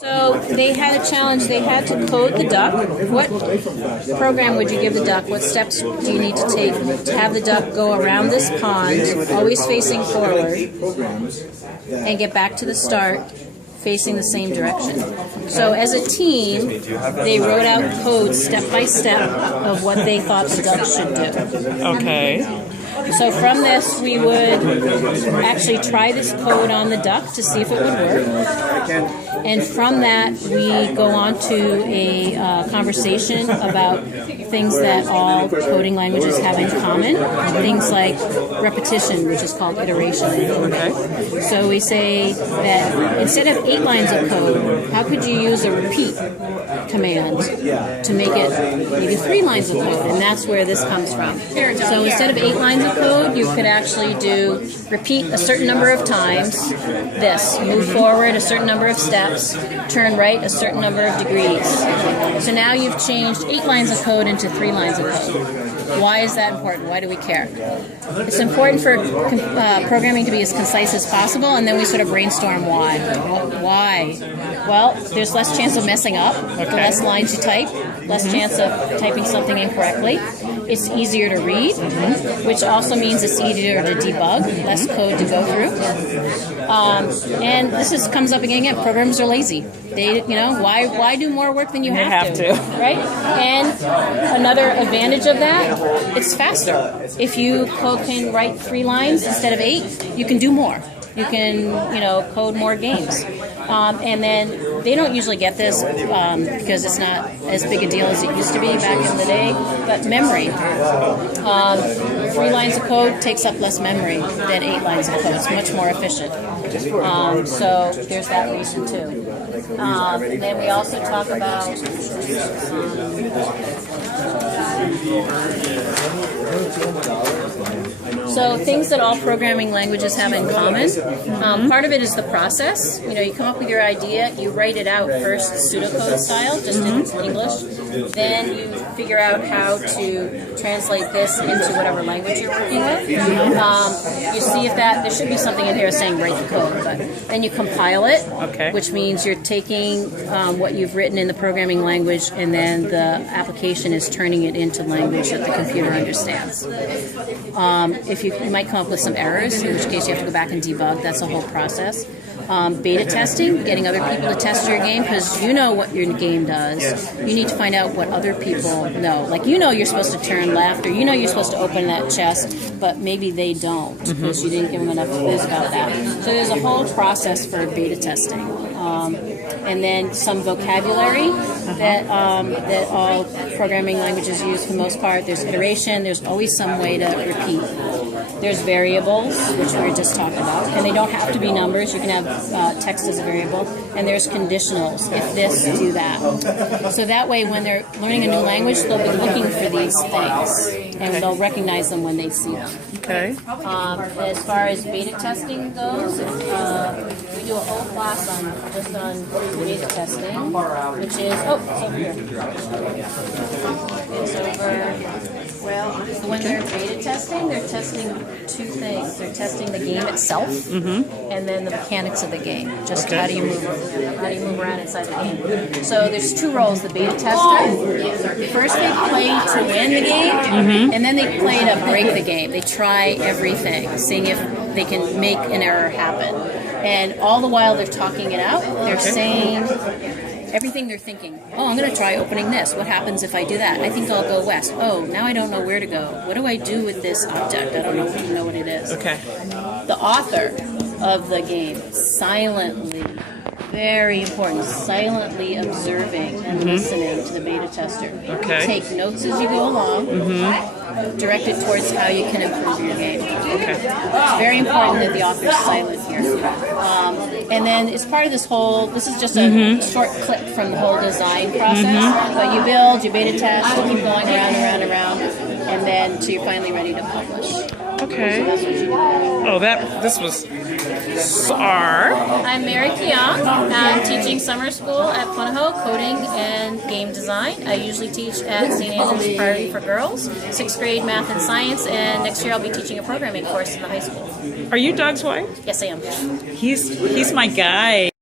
So they had a challenge. They had to code the duck. What program would you give the duck? What steps do you need to take to have the duck go around this pond, always facing forward, and get back to the start facing the same direction? So as a team, they wrote out code step by step of what they thought the duck should do. Okay. So from this, we would actually try this code on the duck to see if it would work. And from that, we go on to a conversation about things that all coding languages have in common. Things like repetition, which is called iteration. Okay. So we say that instead of 8 lines of code, how could you use a repeat command to make it maybe 3 lines of code? And that's where this comes from. So instead of 8 lines of code, you could actually do repeat a certain number of times this, move forward a certain number of steps, turn right a certain number of degrees. So now you've changed 8 lines of code into 3 lines of code. Why is that important? Why do we care? It's important for programming to be as concise as possible, and then we sort of brainstorm why. Why? Well, there's less chance of messing up, the less lines you type, less chance of typing something incorrectly. It's easier to read, which also means it's easier to debug, less code to go through. And this comes up again. Programmers are lazy. They, why do more work than you have to? Right? And another advantage of that, it's faster. If you can write 3 lines instead of 8, you can do more. You can, code more games. And then they don't usually get this because it's not as big a deal as it used to be back in the day. But memory. 3 lines of code takes up less memory than 8 lines of code. It's much more efficient. So there's that reason too. And then we also talk about so things that all programming languages have in common. Part of it is the process. You come up with your idea, you write it out first pseudocode style, just in English. Then you figure out how to translate this into whatever language you're working with. You see if there should be something in here saying write the code, but then you compile it, which means you're taking what you've written in the programming language, and then the application is turning it into language that the computer understands. If you might come up with some errors, in which case you have to go back and debug. That's a whole process. Beta testing, getting other people to test your game, because you know what your game does. You need to find out what other people know. Like, you're supposed to turn left, or you're supposed to open that chest, but maybe they don't, because you didn't give them enough clues about that. So there's a whole process for beta testing. And then some vocabulary that all programming languages use for the most part. There's iteration. There's always some way to repeat. There's variables, which we were just talking about, and they don't have to be numbers. You can have text as a variable. And there's conditionals. If this, do that. So that way, when they're learning a new language, they'll be looking for these things, and they'll recognize them when they see them. Okay. As far as beta testing goes, we do a whole class on beta testing, which is it's over here. It's over. Well, when they're beta testing, they're testing 2 things. They're testing the game itself, and then the mechanics of the game. Just how do you move around inside the game. So there's 2 roles: the beta tester. First, they play to win the game, and then they play to break the game. They try everything, seeing if they can make an error happen. And all the while they're talking it out, they're saying everything they're thinking. Oh, I'm going to try opening this. What happens if I do that? I think I'll go west. Oh, now I don't know where to go. What do I do with this object? I don't know what it is. Okay. The author of the game silently, very important, silently observing and listening to the beta tester. Okay. Take notes as you go along. Directed towards how you can improve your game. Okay. It's very important that the author's silent here. And then it's part of this is just a short clip from the whole design process. But you build, you beta test, you keep going around and around and around, and then until you're finally ready to publish. Okay. So that's what you do. Oh, this was SAR. I'm Mary Kiang. I'm teaching summer school at Punahou, coding and game design. I usually teach at St. Andrews Priority for Girls, 6th grade math and science, and next year I'll be teaching a programming course in the high school. Are you Doug's wife? Yes, I am. He's my guy.